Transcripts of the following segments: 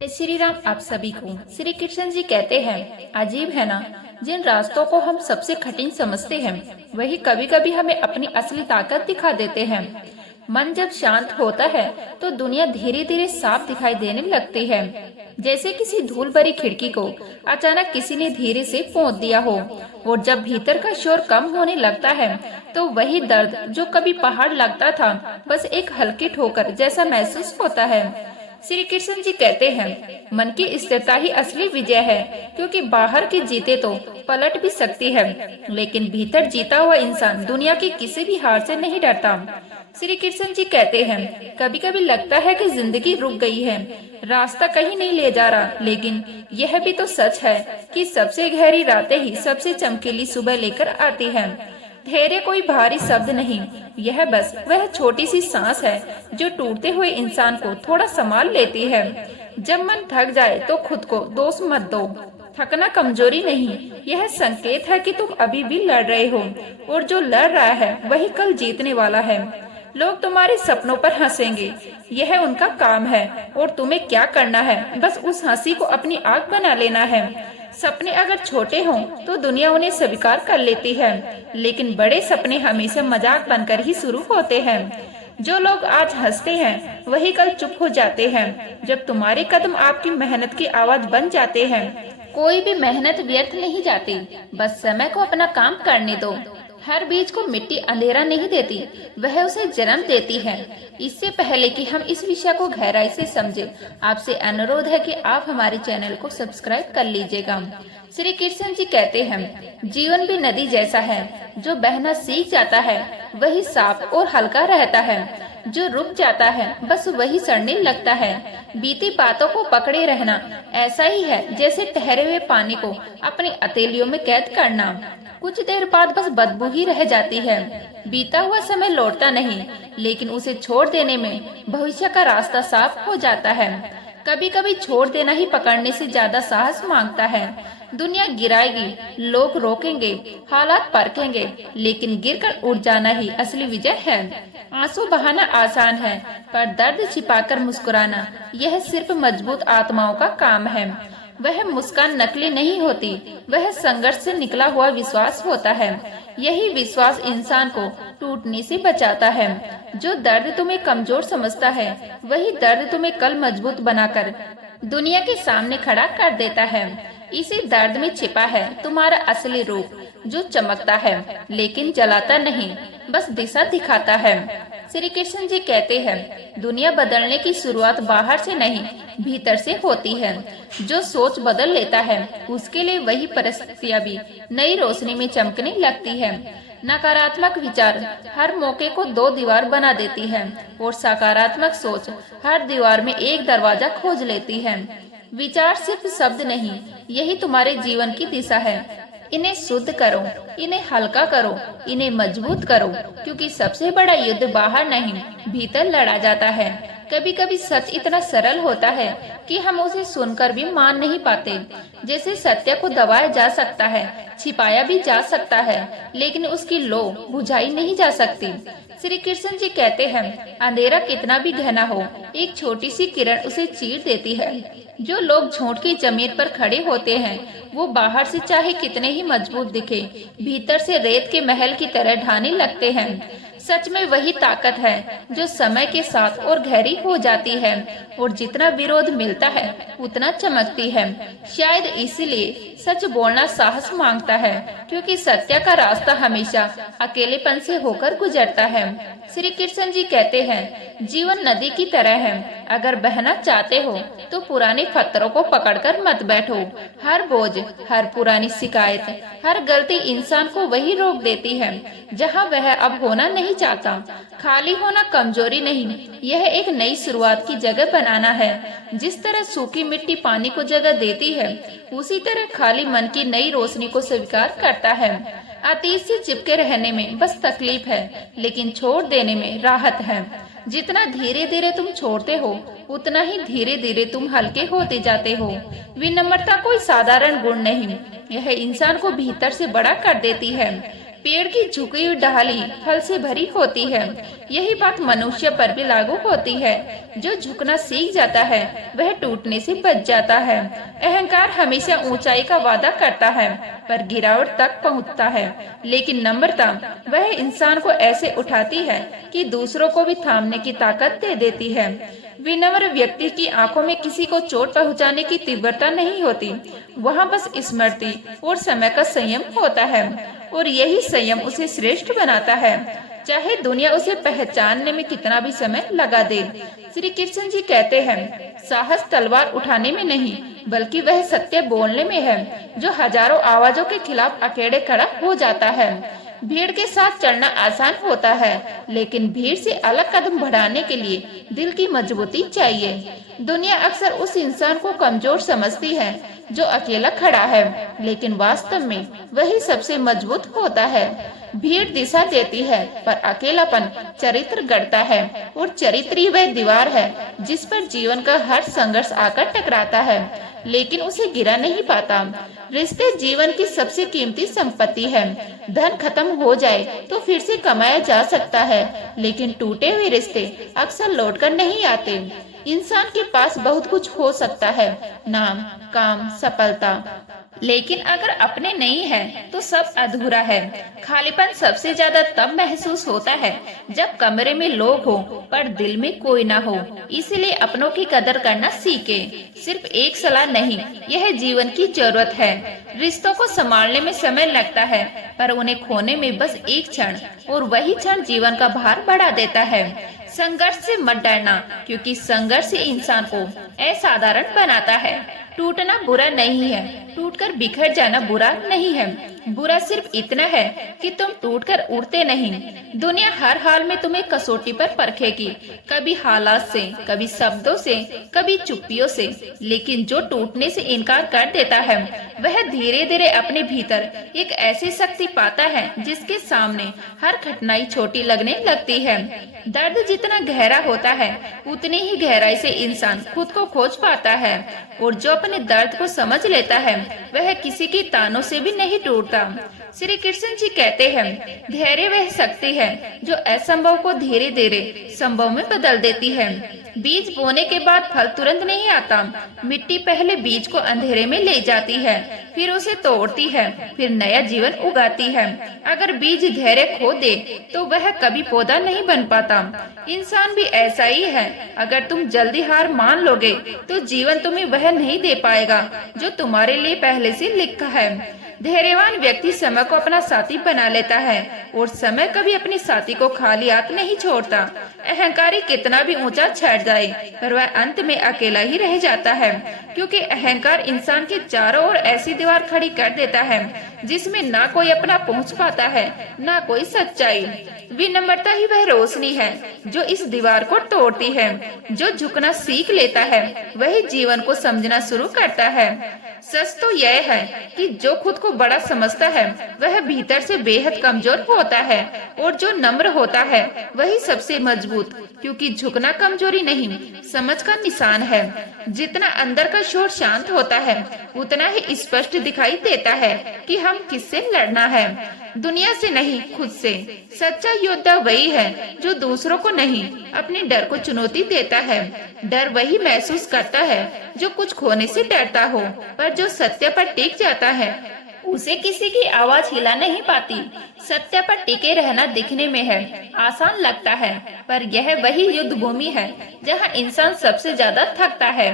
जय श्री राम। आप सभी को श्री कृष्ण जी कहते हैं, अजीब है ना, जिन रास्तों को हम सबसे कठिन समझते हैं वही कभी कभी हमें अपनी असली ताकत दिखा देते हैं। मन जब शांत होता है तो दुनिया धीरे धीरे साफ दिखाई देने लगती है, जैसे किसी धूल भरी खिड़की को अचानक किसी ने धीरे से पोंछ दिया हो। और जब भीतर का शोर कम होने लगता है तो वही दर्द जो कभी पहाड़ लगता था बस एक हल्की ठोकर जैसा महसूस होता है। श्री कृष्ण जी कहते हैं, मन की स्थिरता ही असली विजय है, क्योंकि बाहर के जीते तो पलट भी सकती है, लेकिन भीतर जीता हुआ इंसान दुनिया की किसी भी हार से नहीं डरता। श्री कृष्ण जी कहते हैं, कभी कभी लगता है कि जिंदगी रुक गई है, रास्ता कहीं नहीं ले जा रहा, लेकिन यह भी तो सच है कि सबसे गहरी रातें ही सबसे चमकीली सुबह लेकर आती है। धैर्य कोई भारी शब्द नहीं, यह बस वह छोटी सी सांस है जो टूटते हुए इंसान को थोड़ा संभाल लेती है। जब मन थक जाए तो खुद को दोष मत दो। थकना कमजोरी नहीं, यह संकेत है कि तुम अभी भी लड़ रहे हो, और जो लड़ रहा है वही कल जीतने वाला है। लोग तुम्हारे सपनों पर हंसेंगे, यह उनका काम है, और तुम्हें क्या करना है, बस उस हंसी को अपनी आग बना लेना है। सपने अगर छोटे हों तो दुनिया उन्हें स्वीकार कर लेती है, लेकिन बड़े सपने हमेशा मजाक बनकर ही शुरू होते हैं। जो लोग आज हंसते हैं वही कल चुप हो जाते हैं, जब तुम्हारे कदम आपकी मेहनत की आवाज बन जाते हैं। कोई भी मेहनत व्यर्थ नहीं जाती, बस समय को अपना काम करने दो। हर बीज को मिट्टी अंधेरा नहीं देती, वह उसे जन्म देती है। इससे पहले कि हम इस विषय को गहराई से समझें, आपसे अनुरोध है कि आप हमारे चैनल को सब्सक्राइब कर लीजिएगा। श्री कृष्ण जी कहते हैं, जीवन भी नदी जैसा है, जो बहना सीख जाता है वही साफ और हल्का रहता है, जो रुक जाता है बस वही सड़ने लगता है। बीती बातों को पकड़े रहना ऐसा ही है जैसे ठहरे हुए पानी को अपनी हथेलियों में कैद करना, कुछ देर बाद बस बदबू ही रह जाती है। बीता हुआ समय लौटता नहीं, लेकिन उसे छोड़ देने में भविष्य का रास्ता साफ हो जाता है। कभी कभी छोड़ देना ही पकड़ने से ज्यादा साहस मांगता है। दुनिया गिराएगी, लोग रोकेंगे, हालात परखेंगे, लेकिन गिरकर उठ जाना ही असली विजय है। आंसू बहाना आसान है, पर दर्द छिपाकर मुस्कुराना यह सिर्फ मजबूत आत्माओं का काम है। वह मुस्कान नकली नहीं होती, वह संघर्ष से निकला हुआ विश्वास होता है। यही विश्वास इंसान को टूटने से बचाता है। जो दर्द तुम्हें कमजोर समझता है वही दर्द तुम्हें कल मजबूत बनाकर दुनिया के सामने खड़ा कर देता है। इसी दर्द में छिपा है तुम्हारा असली रूप, जो चमकता है लेकिन जलाता नहीं, बस दिशा दिखाता है। श्री कृष्ण जी कहते हैं, दुनिया बदलने की शुरुआत बाहर से नहीं भीतर से होती है। जो सोच बदल लेता है उसके लिए वही परिस्थितियां भी नई रोशनी में चमकने लगती है। नकारात्मक विचार हर मौके को दो दीवार बना देती है, और सकारात्मक सोच हर दीवार में एक दरवाजा खोज लेती है। विचार सिर्फ शब्द नहीं, यही तुम्हारे जीवन की दिशा है। इन्हें शुद्ध करो, इन्हें हल्का करो, इन्हें मजबूत करो, क्योंकि सबसे बड़ा युद्ध बाहर नहीं भीतर लड़ा जाता है। कभी कभी सच इतना सरल होता है कि हम उसे सुनकर भी मान नहीं पाते। जैसे सत्य को दबाया जा सकता है, छिपाया भी जा सकता है, लेकिन उसकी लो बुझाई नहीं जा सकती। श्री कृष्ण जी कहते हैं, अंधेरा कितना भी घना हो, एक छोटी सी किरण उसे चीर देती है। जो लोग झूठ की जमीन पर खड़े होते हैं वो बाहर से चाहे कितने ही मजबूत दिखे, भीतर से रेत के महल की तरह ढाने लगते हैं। सच में वही ताकत है जो समय के साथ और गहरी हो जाती है, और जितना विरोध मिलता है उतना चमकती है। शायद इसीलिए सच बोलना साहस मांगता है, क्योंकि सत्य का रास्ता हमेशा अकेलेपन से होकर गुजरता है। श्री कृष्ण जी कहते हैं, जीवन नदी की तरह है, अगर बहना चाहते हो तो पुराने पत्थरों को पकड़कर मत बैठो। हर बोझ, हर पुरानी शिकायत, हर गलती इंसान को वही रोक देती है जहाँ वह अब होना नहीं चाहता। खाली होना कमजोरी नहीं, यह एक नई शुरुआत की जगह बनाना है। जिस तरह सूखी मिट्टी पानी को जगह देती है, उसी तरह खाली मन की नई रोशनी को स्वीकार करता है। अतीत से चिपके रहने में बस तकलीफ है, लेकिन छोड़ देने में राहत है। जितना धीरे धीरे तुम छोड़ते हो उतना ही धीरे धीरे तुम हल्के होते जाते हो। विनम्रता कोई साधारण गुण नहीं, यह इंसान को भीतर से बड़ा कर देती है। पेड़ की झुकी हुई डाली फल से भरी होती है। यही बात मनुष्य पर भी लागू होती है। जो झुकना सीख जाता है वह टूटने से बच जाता है। अहंकार हमेशा ऊंचाई का वादा करता है पर गिरावट तक पहुंचता है, लेकिन नम्रता वह इंसान को ऐसे उठाती है कि दूसरों को भी थामने की ताकत दे देती है। विनम्र व्यक्ति की आंखों में किसी को चोट पहुंचाने की तीव्रता नहीं होती, वहाँ बस स्मृति और समय का संयम होता है, और यही संयम उसे श्रेष्ठ बनाता है, चाहे दुनिया उसे पहचानने में कितना भी समय लगा दे। श्री कृष्ण जी कहते हैं, साहस तलवार उठाने में नहीं बल्कि वह सत्य बोलने में है जो हजारों आवाजों के खिलाफ अकेले खड़ा हो जाता है। भीड़ के साथ चलना आसान होता है, लेकिन भीड़ से अलग कदम बढ़ाने के लिए दिल की मजबूती चाहिए। दुनिया अक्सर उस इंसान को कमजोर समझती है जो अकेला खड़ा है, लेकिन वास्तव में वही सबसे मजबूत होता है। भीड़ दिशा देती है पर अकेलापन चरित्र गढ़ता है, और चरित्र ही वह दीवार है जिस पर जीवन का हर संघर्ष आकर टकराता है, लेकिन उसे गिरा नहीं पाता। रिश्ते जीवन की सबसे कीमती संपत्ति है। धन खत्म हो जाए तो फिर से कमाया जा सकता है, लेकिन टूटे हुए रिश्ते अक्सर लौटकर नहीं आते। इंसान के पास बहुत कुछ हो सकता है, नाम, काम, सफलता, लेकिन अगर अपने नहीं है तो सब अधूरा है। खालीपन सबसे ज्यादा तब महसूस होता है जब कमरे में लोग हो पर दिल में कोई ना हो। इसीलिए अपनों की कदर करना सीखे। सिर्फ एक सलाह नहीं, यह जीवन की जरूरत है। रिश्तों को संभालने में समय लगता है पर उन्हें खोने में बस एक क्षण, और वही क्षण जीवन का भार बढ़ा देता है। संघर्ष से मत डरना, क्योंकि संघर्ष ही इंसान को असाधारण बनाता है। टूटना बुरा नहीं है, टूटकर बिखर जाना बुरा नहीं है। बुरा सिर्फ इतना है कि तुम टूटकर उड़ते नहीं। दुनिया हर हाल में तुम्हें कसौटी पर परखेगी, कभी हालात से, कभी शब्दों से, कभी चुप्पियों से, लेकिन जो टूटने से इनकार कर देता है वह धीरे धीरे अपने भीतर एक ऐसी शक्ति पाता है जिसके सामने हर कठिनाई छोटी लगने लगती है। दर्द जितना गहरा होता है उतनी ही गहराई से इंसान खुद को खोज पाता है, और जो अपने दर्द को समझ लेता है वह किसी की तानों से भी नहीं टूटता। श्री कृष्ण जी कहते हैं, धैर्य वह शक्ति है जो असंभव को धीरे धीरे संभव में बदल देती है। बीज बोने के बाद फल तुरंत नहीं आता। मिट्टी पहले बीज को अंधेरे में ले जाती है, फिर उसे तोड़ती है, फिर नया जीवन उगाती है। अगर बीज धैर्य खो दे तो वह कभी पौधा नहीं बन पाता। इंसान भी ऐसा ही है। अगर तुम जल्दी हार मान लोगे तो जीवन तुम्हें वह नहीं दे पाएगा जो तुम्हारे लिए पहले से लिखा है। धैर्यवान व्यक्ति समय को अपना साथी बना लेता है, और समय कभी अपने साथी को खाली हाथ नहीं छोड़ता। अहंकारी कितना भी ऊंचा चढ़ जाए पर वह अंत में अकेला ही रह जाता है, क्योंकि अहंकार इंसान के चारों ओर ऐसी दीवार खड़ी कर देता है जिसमें ना कोई अपना पहुंच पाता है, ना कोई सच्चाई। विनम्रता ही वह रोशनी है जो इस दीवार को तोड़ती है। जो झुकना सीख लेता है वही जीवन को समझना शुरू करता है। सच तो यह है कि जो खुद को बड़ा समझता है वह भीतर से बेहद कमजोर होता है, और जो नम्र होता है वही सबसे मजबूत, क्योंकि झुकना कमजोरी नहीं, समझ का निशान है। जितना अंदर का शोर शांत होता है उतना ही स्पष्ट दिखाई देता है कि हम किससे लड़ना है। दुनिया से नहीं, खुद से। सच्चा योद्धा वही है जो दूसरों को नहीं, अपने डर को चुनौती देता है। डर वही महसूस करता है जो कुछ खोने से डरता हो, पर जो सत्य पर टिक जाता है उसे किसी की आवाज हिला नहीं पाती। सत्य पर टिके रहना दिखने में है आसान लगता है, पर यह वही युद्ध भूमि है जहाँ इंसान सबसे ज्यादा थकता है।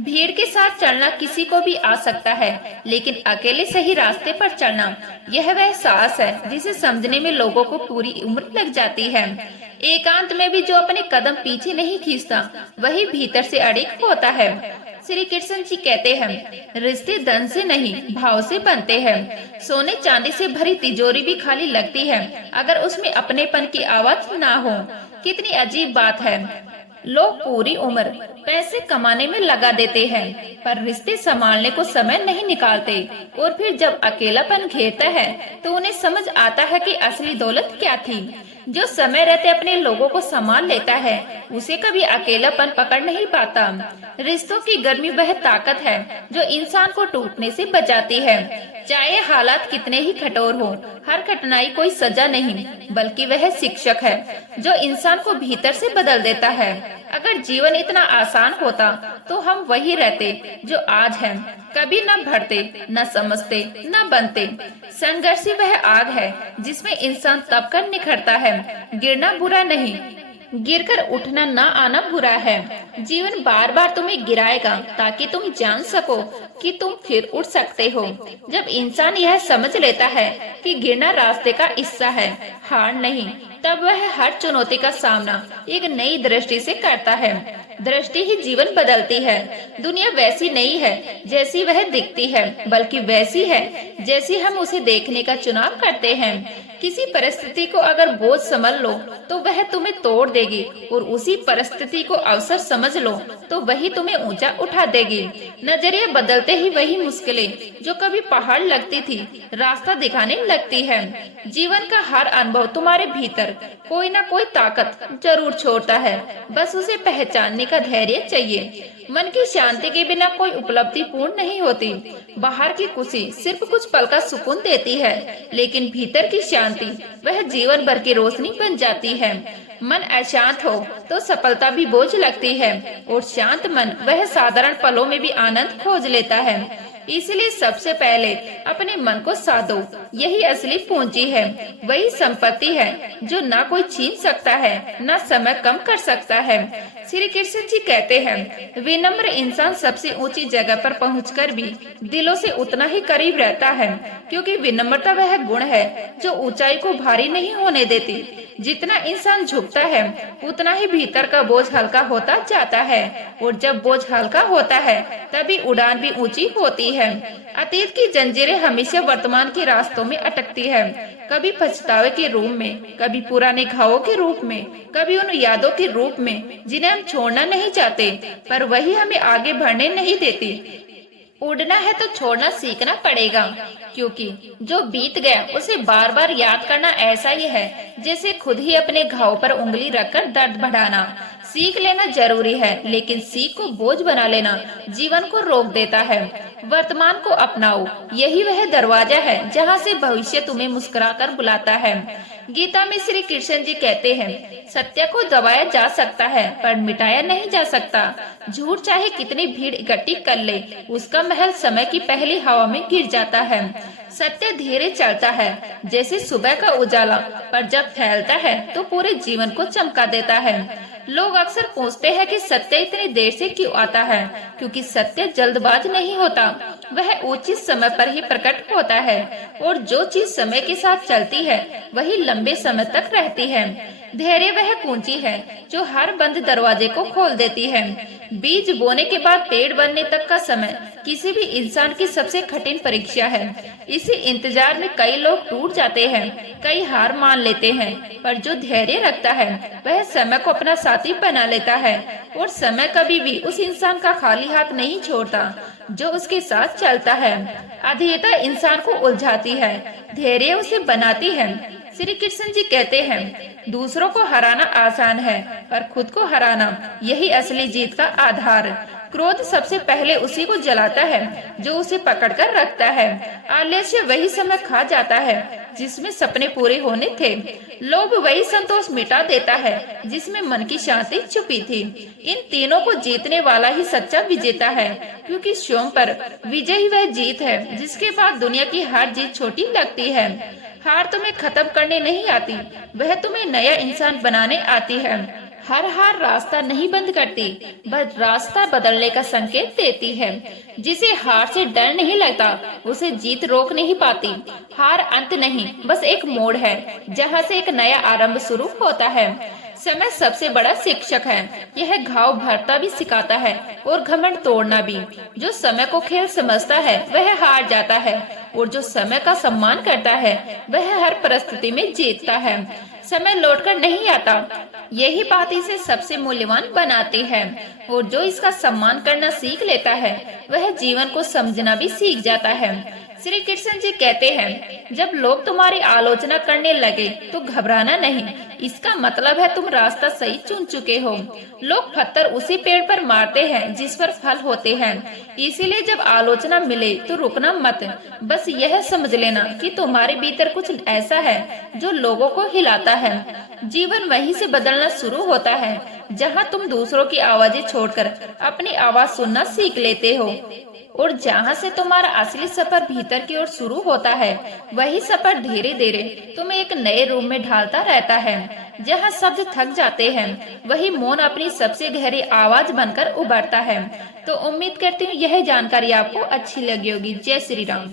भीड़ के साथ चलना किसी को भी आ सकता है, लेकिन अकेले सही रास्ते पर चलना यह वह साहस है जिसे समझने में लोगों को पूरी उम्र लग जाती है। एकांत में भी जो अपने कदम पीछे नहीं खींचता वही भीतर से अड़िग होता है। श्री कृष्ण जी कहते हैं, रिश्ते धन से नहीं भाव से बनते हैं। सोने चांदी से भरी तिजोरी भी खाली लगती है अगर उसमें अपनेपन की आवाज ना हो। कितनी अजीब बात है, लोग पूरी उम्र पैसे कमाने में लगा देते हैं पर रिश्ते संभालने को समय नहीं निकालते, और फिर जब अकेलापन घेरता है तो उन्हें समझ आता है कि असली दौलत क्या थी। जो समय रहते अपने लोगों को संभाल लेता है उसे कभी अकेलापन पकड़ नहीं पाता। रिश्तों की गर्मी वह ताकत है जो इंसान को टूटने से बचाती है। चाहे हालात कितने ही कठोर हो, हर कठिनाई कोई सजा नहीं बल्कि वह शिक्षक है जो इंसान को भीतर से बदल देता है। अगर जीवन इतना आसान होता तो हम वही रहते जो आज हैं, कभी न बढ़ते, न समझते, न बनते। संघर्ष ही वह आग है जिसमें इंसान तप कर निखरता है। गिरना बुरा नहीं, गिरकर उठना ना आना बुरा है। जीवन बार बार तुम्हें गिराएगा ताकि तुम जान सको कि तुम फिर उठ सकते हो। जब इंसान यह समझ लेता है कि गिरना रास्ते का हिस्सा है, हार नहीं, तब वह हर चुनौती का सामना एक नई दृष्टि से करता है। दृष्टि ही जीवन बदलती है। दुनिया वैसी नहीं है जैसी वह दिखती है, बल्कि वैसी है जैसी हम उसे देखने का चुनाव करते हैं। किसी परिस्थिति को अगर बोझ समझ लो तो वह तुम्हें तोड़ देगी, और उसी परिस्थिति को अवसर समझ लो तो वही तुम्हें ऊंचा उठा देगी। नजरिया बदलते ही वही मुश्किलें जो कभी पहाड़ लगती थी रास्ता दिखाने लगती है। जीवन का हर अनुभव तुम्हारे भीतर कोई ना कोई ताकत जरूर छोड़ता है, बस उसे पहचानने का धैर्य चाहिए। मन की शांति के बिना कोई उपलब्धि पूर्ण नहीं होती। बाहर की खुशी सिर्फ कुछ पल का सुकून देती है, लेकिन भीतर की शांति वह जीवन भर की रोशनी बन जाती है। मन अशांत हो तो सफलता भी बोझ लगती है, और शांत मन वह साधारण पलों में भी आनंद खोज लेता है। इसलिए सबसे पहले अपने मन को साधो, यही असली पूंजी है, वही संपत्ति है जो ना कोई छीन सकता है, ना समय कम कर सकता है। श्री कृष्ण जी कहते हैं, विनम्र इंसान सबसे ऊंची जगह पर पहुंचकर भी दिलों से उतना ही करीब रहता है, क्योंकि विनम्रता वह गुण है जो ऊंचाई को भारी नहीं होने देती। जितना इंसान झुकता है उतना ही भीतर का बोझ हल्का होता जाता है, और जब बोझ हल्का होता है तभी उड़ान भी ऊंची होती है। अतीत की जंजीरें हमेशा वर्तमान के रास्तों में अटकती है, कभी पछतावे के रूप में, कभी पुराने घावों के रूप में, कभी उन यादों के रूप में जिन्हें हम छोड़ना नहीं चाहते, पर वही हमें आगे बढ़ने नहीं देती। उड़ना है तो छोड़ना सीखना पड़ेगा, क्योंकि जो बीत गया उसे बार बार याद करना ऐसा ही है जैसे खुद ही अपने घाव पर उंगली रखकर दर्द बढ़ाना। सीख लेना जरूरी है, लेकिन सीख को बोझ बना लेना जीवन को रोक देता है। वर्तमान को अपनाओ, यही वह दरवाजा है जहाँ से भविष्य तुम्हें मुस्कुराकर बुलाता है। गीता में श्री कृष्ण जी कहते हैं, सत्य को दबाया जा सकता है पर मिटाया नहीं जा सकता। झूठ चाहे कितनी भीड़ इकट्ठी कर ले, उसका महल समय की पहली हवा में गिर जाता है। सत्य धीरे चलता है जैसे सुबह का उजाला, पर जब फैलता है तो पूरे जीवन को चमका देता है। लोग अक्सर पूछते हैं कि सत्य इतनी देर से क्यों आता है, क्योंकि सत्य जल्दबाज नहीं होता, वह उचित समय पर ही प्रकट होता है, और जो चीज समय के साथ चलती है वही लंबे समय तक रहती है। धैर्य वह कुंजी है जो हर बंद दरवाजे को खोल देती है। बीज बोने के बाद पेड़ बनने तक का समय किसी भी इंसान की सबसे कठिन परीक्षा है। इसी इंतजार में कई लोग टूट जाते हैं, कई हार मान लेते हैं, पर जो धैर्य रखता है वह समय को अपना साथी बना लेता है, और समय कभी भी उस इंसान का खाली हाथ नहीं छोड़ता जो उसके साथ चलता है। अधीरता इंसान को उलझाती है, धैर्य उसे बनाती है। श्री कृष्ण जी कहते हैं, दूसरों को हराना आसान है पर खुद को हराना यही असली जीत का आधार। क्रोध सबसे पहले उसी को जलाता है जो उसे पकड़कर रखता है। आलस्य वही समय खा जाता है जिसमें सपने पूरे होने थे। लोभ वही संतोष मिटा देता है जिसमें मन की शांति छुपी थी। इन तीनों को जीतने वाला ही सच्चा विजेता है, क्योंकि स्वयं पर विजय ही वह जीत है जिसके बाद दुनिया की हर जीत छोटी लगती है। हार तुम्हें खत्म करने नहीं आती, वह तुम्हें नया इंसान बनाने आती है। हर हार रास्ता नहीं बंद करती, बस रास्ता बदलने का संकेत देती है। जिसे हार से डर नहीं लगता उसे जीत रोक नहीं पाती। हार अंत नहीं, बस एक मोड़ है जहाँ से एक नया आरंभ शुरू होता है। समय सबसे बड़ा शिक्षक है, यह घाव भरता भी सिखाता है और घमंड तोड़ना भी। जो समय को खेल समझता है वह हार जाता है, और जो समय का सम्मान करता है वह हर परिस्थिति में जीतता है। समय लौटकर नहीं आता, यही बात इसे सबसे मूल्यवान बनाती है, और जो इसका सम्मान करना सीख लेता है वह जीवन को समझना भी सीख जाता है। श्री कृष्ण जी कहते हैं, जब लोग तुम्हारी आलोचना करने लगे तो घबराना नहीं, इसका मतलब है तुम रास्ता सही चुन चुके हो। लोग पत्थर उसी पेड़ पर मारते हैं जिस पर फल होते हैं, इसीलिए जब आलोचना मिले तो रुकना मत। बस यह समझ लेना कि तुम्हारे भीतर कुछ ऐसा है जो लोगों को हिलाता है। जीवन वहीं से बदलना शुरू होता है जहां तुम दूसरों की आवाजें छोड़कर अपनी आवाज सुनना सीख लेते हो। और जहाँ से तुम्हारा असली सफर भीतर की ओर शुरू होता है, वही सफर धीरे धीरे तुम्हें एक नए रूप में ढालता रहता है। जहाँ शब्द थक जाते हैं, वही मौन अपनी सबसे गहरी आवाज बनकर उभरता है। तो उम्मीद करती हूँ यह जानकारी आपको अच्छी लगी होगी। जय श्री राम।